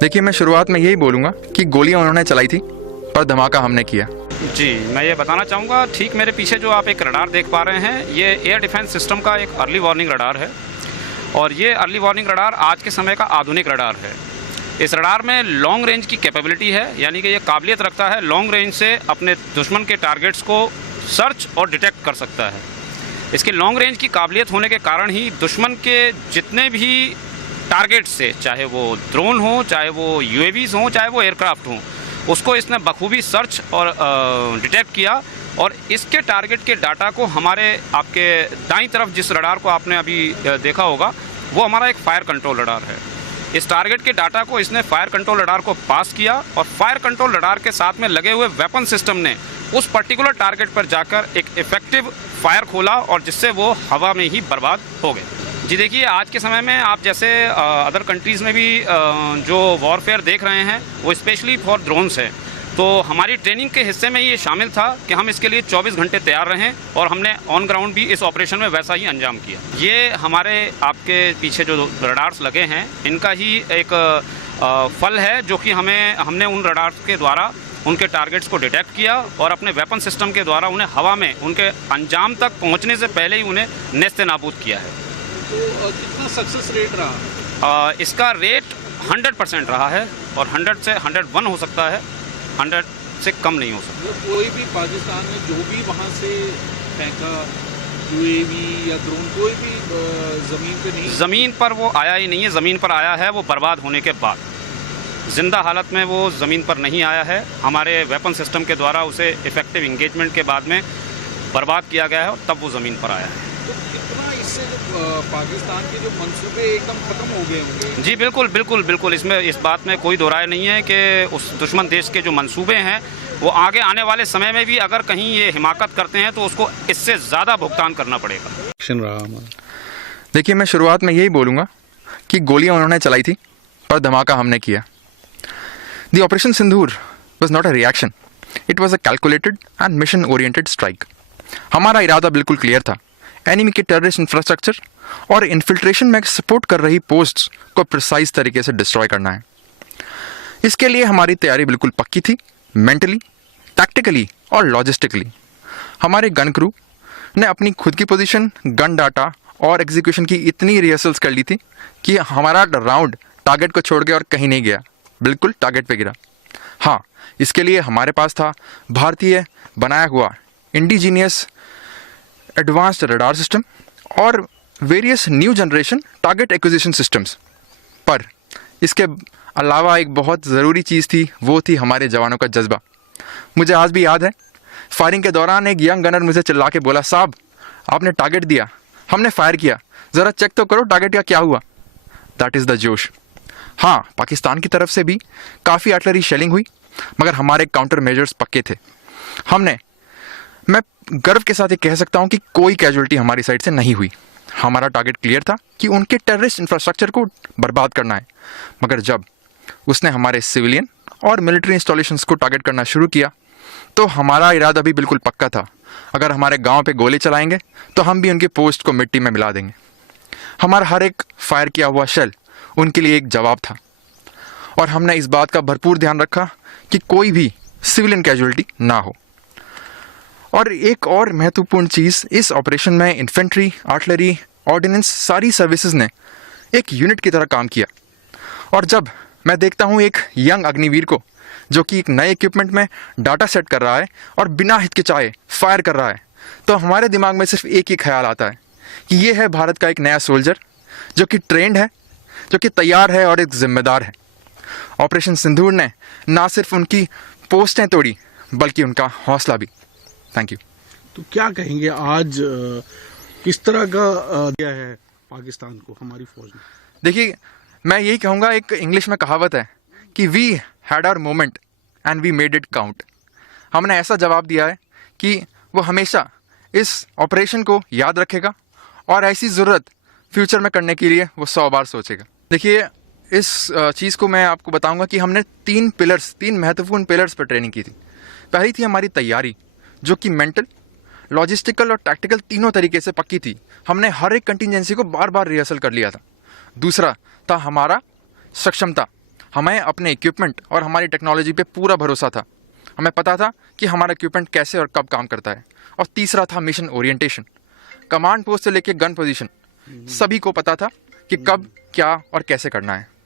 देखिए, मैं शुरुआत में यही बोलूँगा कि गोलियाँ उन्होंने चलाई थी पर धमाका हमने किया। जी, मैं ये बताना चाहूँगा, ठीक मेरे पीछे जो आप एक रडार देख पा रहे हैं, ये एयर डिफेंस सिस्टम का एक अर्ली वार्निंग रडार है और ये अर्ली वार्निंग रडार आज के समय का आधुनिक रडार है। इस रडार में लॉन्ग रेंज की कैपेबिलिटी है, यानी कि ये काबिलियत रखता है लॉन्ग रेंज से अपने दुश्मन के टारगेट्स को सर्च और डिटेक्ट कर सकता है। इसकी लॉन्ग रेंज की काबिलियत होने के कारण ही दुश्मन के जितने भी टारगेट से, चाहे वो ड्रोन हो, चाहे वो यूएवीज हों, चाहे वो एयरक्राफ्ट हों, उसको इसने बखूबी सर्च और डिटेक्ट किया और इसके टारगेट के डाटा को हमारे आपके दाईं तरफ जिस रडार को आपने अभी देखा होगा, वो हमारा एक फायर कंट्रोल रडार है। इस टारगेट के डाटा को इसने फायर कंट्रोल रडार को पास किया और फायर कंट्रोल रडार के साथ में लगे हुए वेपन सिस्टम ने उस पर्टिकुलर टारगेट पर जाकर एक इफेक्टिव फायर खोला और जिससे वो हवा में ही बर्बाद हो गए। जी देखिए, आज के समय में आप जैसे अदर कंट्रीज़ में भी जो वॉरफेयर देख रहे हैं वो स्पेशली फॉर ड्रोन्स है, तो हमारी ट्रेनिंग के हिस्से में ये शामिल था कि हम इसके लिए 24 घंटे तैयार रहें और हमने ऑन ग्राउंड भी इस ऑपरेशन में वैसा ही अंजाम किया। ये हमारे आपके पीछे जो रडार्स लगे हैं, इनका ही एक फल है जो कि हमने उन रडार्स के द्वारा उनके टारगेट्स को डिटेक्ट किया और अपने वेपन सिस्टम के द्वारा उन्हें हवा में उनके अंजाम तक पहुंचने से पहले ही उन्हें नेस्त नाबूद किया है। तो कितना सक्सेस रेट रहा? इसका रेट 100% रहा है और 100 से 101 हो सकता है, 100 से कम नहीं हो सकता। कोई भी पाकिस्तान में जो भी वहाँ से फेंका यूएवी या ड्रोन, कोई भी ज़मीन पे नहीं, ज़मीन पर वो आया ही नहीं है। ज़मीन पर आया है वो बर्बाद होने के बाद, जिंदा हालत में वो ज़मीन पर नहीं आया है। हमारे वेपन सिस्टम के द्वारा उसे इफेक्टिव इंगेजमेंट के बाद में बर्बाद किया गया है और तब वो ज़मीन पर आया है। तो कितना इससे जो पाकिस्तान के जो मंसूबे एकदम ख़त्म हो गए होंगे? जी बिल्कुल बिल्कुल बिल्कुल, इसमें इस बात में कोई दो राय नहीं है कि उस दुश्मन देश के जो मंसूबे हैं वो आगे आने वाले समय में भी अगर कहीं ये हिमाकत करते हैं तो उसको इससे ज़्यादा भुगतान करना पड़ेगा। देखिए, मैं शुरुआत में यही बोलूँगा कि गोलियाँ उन्होंने चलाई थी पर धमाका हमने किया। The Operation Sindoor was not a reaction. It was a calculated and mission-oriented strike. हमारा इरादा बिल्कुल क्लियर था, एनिमी के टेररिस्ट इंफ्रास्ट्रक्चर और इन्फिल्ट्रेशन में सपोर्ट कर रही पोस्ट्स को प्रिसाइज तरीके से डिस्ट्रॉय करना है। इसके लिए हमारी तैयारी बिल्कुल पक्की थी, मेंटली, टैक्टिकली और लॉजिस्टिकली। हमारे गन क्रू ने अपनी खुद की पोजीशन, गन डाटा और एग्जीक्यूशन की इतनी रिहर्सल्स कर ली थी कि हमारा राउंड टारगेट को छोड़ के और कहीं नहीं गया, बिल्कुल टारगेट पे गिरा। हाँ, इसके लिए हमारे पास था भारतीय बनाया हुआ इंडिजीनियस एडवांस्ड रडार सिस्टम और various new generation target acquisition systems. पर इसके अलावा एक बहुत ज़रूरी चीज़ थी, वो थी हमारे जवानों का जज्बा। मुझे आज भी याद है, फायरिंग के दौरान एक यंग गनर मुझे चिल्ला के बोला, साहब आपने टारगेट दिया, हमने फायर किया, ज़रा चेक तो करो टारगेट का क्या हुआ। दैट इज़ द जोश। हाँ, पाकिस्तान की तरफ से भी काफ़ी आर्टिलरी शेलिंग हुई, मगर हमारे काउंटर मेजर्स पक्के थे। मैं गर्व के साथ ये कह सकता हूँ कि कोई कैजुअलिटी हमारी साइड से नहीं हुई। हमारा टारगेट क्लियर था कि उनके टेररिस्ट इंफ्रास्ट्रक्चर को बर्बाद करना है, मगर जब उसने हमारे सिविलियन और मिलिट्री इंस्टॉलेशंस को टारगेट करना शुरू किया तो हमारा इरादा भी बिल्कुल पक्का था, अगर हमारे गाँव पे गोले चलाएंगे तो हम भी उनकी पोस्ट को मिट्टी में मिला देंगे। हमारा हर एक फायर किया हुआ शेल उनके लिए एक जवाब था और हमने इस बात का भरपूर ध्यान रखा कि कोई भी सिविलियन कैजुअलिटी ना हो। और एक और महत्वपूर्ण चीज़, इस ऑपरेशन में इन्फेंट्री, आर्टिलरी, ऑर्डिनेंस, सारी सर्विसेज ने एक यूनिट की तरह काम किया। और जब मैं देखता हूँ एक यंग अग्निवीर को जो कि एक नए इक्विपमेंट में डाटा सेट कर रहा है और बिना हिचकिचाए फायर कर रहा है, तो हमारे दिमाग में सिर्फ एक ही ख्याल आता है कि ये है भारत का एक नया सोल्जर जो कि ट्रेंड है, जो कि तैयार है और एक जिम्मेदार है। ऑपरेशन सिंदूर ने ना सिर्फ उनकी पोस्टें तोड़ी बल्कि उनका हौसला भी। Thank you. तो क्या कहेंगे आज किस तरह का दिया है पाकिस्तान को हमारी फौज ने? देखिए, मैं यही कहूँगा, एक इंग्लिश में कहावत है कि we had our moment and we made it count. हमने ऐसा जवाब दिया है कि वो हमेशा इस ऑपरेशन को याद रखेगा और ऐसी ज़रूरत फ्यूचर में करने के लिए वो 100 बार सोचेगा। देखिए, इस चीज़ को मैं आपको बताऊंगा कि हमने तीन महत्वपूर्ण पिलर्स पर ट्रेनिंग की थी। पहली थी हमारी तैयारी, जो कि मेंटल, लॉजिस्टिकल और टैक्टिकल तीनों तरीके से पक्की थी। हमने हर एक कंटिजेंसी को बार बार रिहर्सल कर लिया था। दूसरा था हमारा सक्षमता, हमें अपने इक्विपमेंट और हमारी टेक्नोलॉजी पे पूरा भरोसा था। हमें पता था कि हमारा इक्विपमेंट कैसे और कब काम करता है। और तीसरा था मिशन ओरिएंटेशन। कमांड पोस्ट से लेके गन पोजीशन सभी को पता था कि कब क्या और कैसे करना है।